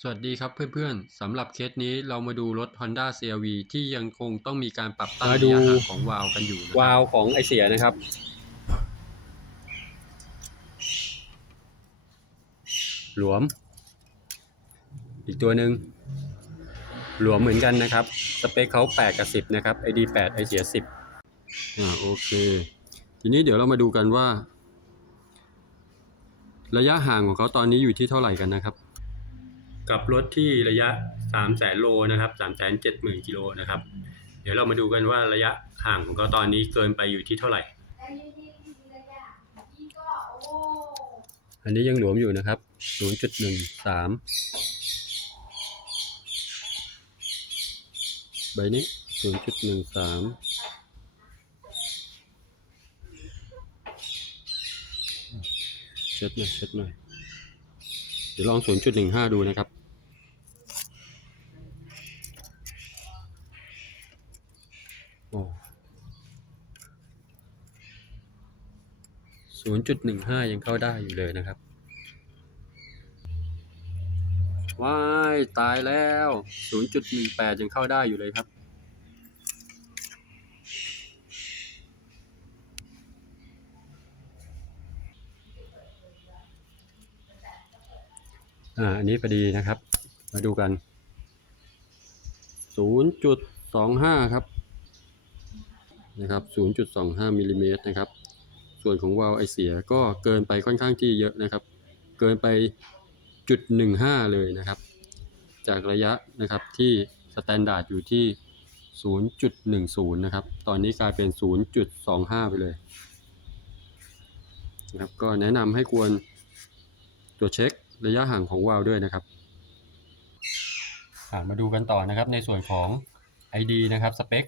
สวัสดีครับเพื่อนๆ สำหรับเคสนี้เรามาดูรถ Honda CRV ที่ยังคงต้องมีการปรับตั้งมาระดูยะห่างของวาล์วกันอยู่นะครับ วาล์วของไอเสียนะครับ หลวม อีกตัวหนึ่งหลวมเหมือนกันนะครับ สเปคเขา8กับ 10 นะครับ ID 8ไอเสีย10อ่าโอเค ทีนี้เดี๋ยวเรามาดูกันว่า ระยะห่างของเขาตอนนี้อยู่ที่เท่าไหร่กันนะครับ กับรถที่ระยะ 3 0 0 0 0โลนะครับ3 7 0 0 0 0กิโลนะครับ เดี๋ยวเรามาดูกันว่าระยะห่างของเขาตอนนี้เกินไปอยู่ที่เท่าไหร่ อันนี้ยังหลวมอยู่นะครับ 0.13 ใบนี้ 0.13เช็ดหน่อยเช็ดหน่อย เดี๋ยวลอง 0.15 ดูนะครับ โอ้0.15ยังเข้าได้อยู่เลยนะครับ ว้าย ตายแล้ว 0.18 ยังเข้าได้อยู่เลยครับ อ่าอันนี้พอดีนะครับ มาดูกัน 0.25 ครับ นะครับ 0.25มิลลิเมตรนะครับ ส่วนของวาล์วไอเสียก็เกินไปค่อนข้างที่เยอะนะครับ เกินไปจุด15เลยนะครับ จากระยะนะครับที่สแตนดาร์ดอยู่ที่ 0.10 นะครับ ตอนนี้กลายเป็น 0.25 ไปเลยนะครับก็แนะนำให้ควรตรวจเช็ค ระยะห่างของวาล์วด้วยนะครับอ่ามาดูกันต่อนะครับในส่วนของ ID นะครับสเปค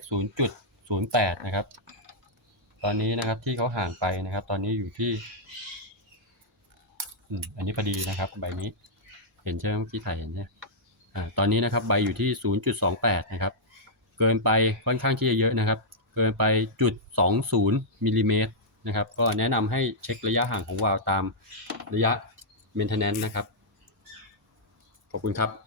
0.08 นะครับ ตอนนี้นะครับที่เขาห่างไปนะครับ ตอนนี้อยู่ที่อันนี้พอดีนะครับ ใบนี้ เห็นใช่ไหมเมื่อกี้ถ่ายเห็นใช่ไหมอ่าตอนนี้นะครับใบอยู่ที่ 0.28 นะครับ เกินไปค่อนข้างที่จะเยอะนะครับ เกินไปจุด20มิลลิเมตรนะครับ ก็แนะนำให้เช็คระยะห่างของวาล์วตามระยะ maintenance นะครับ ขอบคุณครับ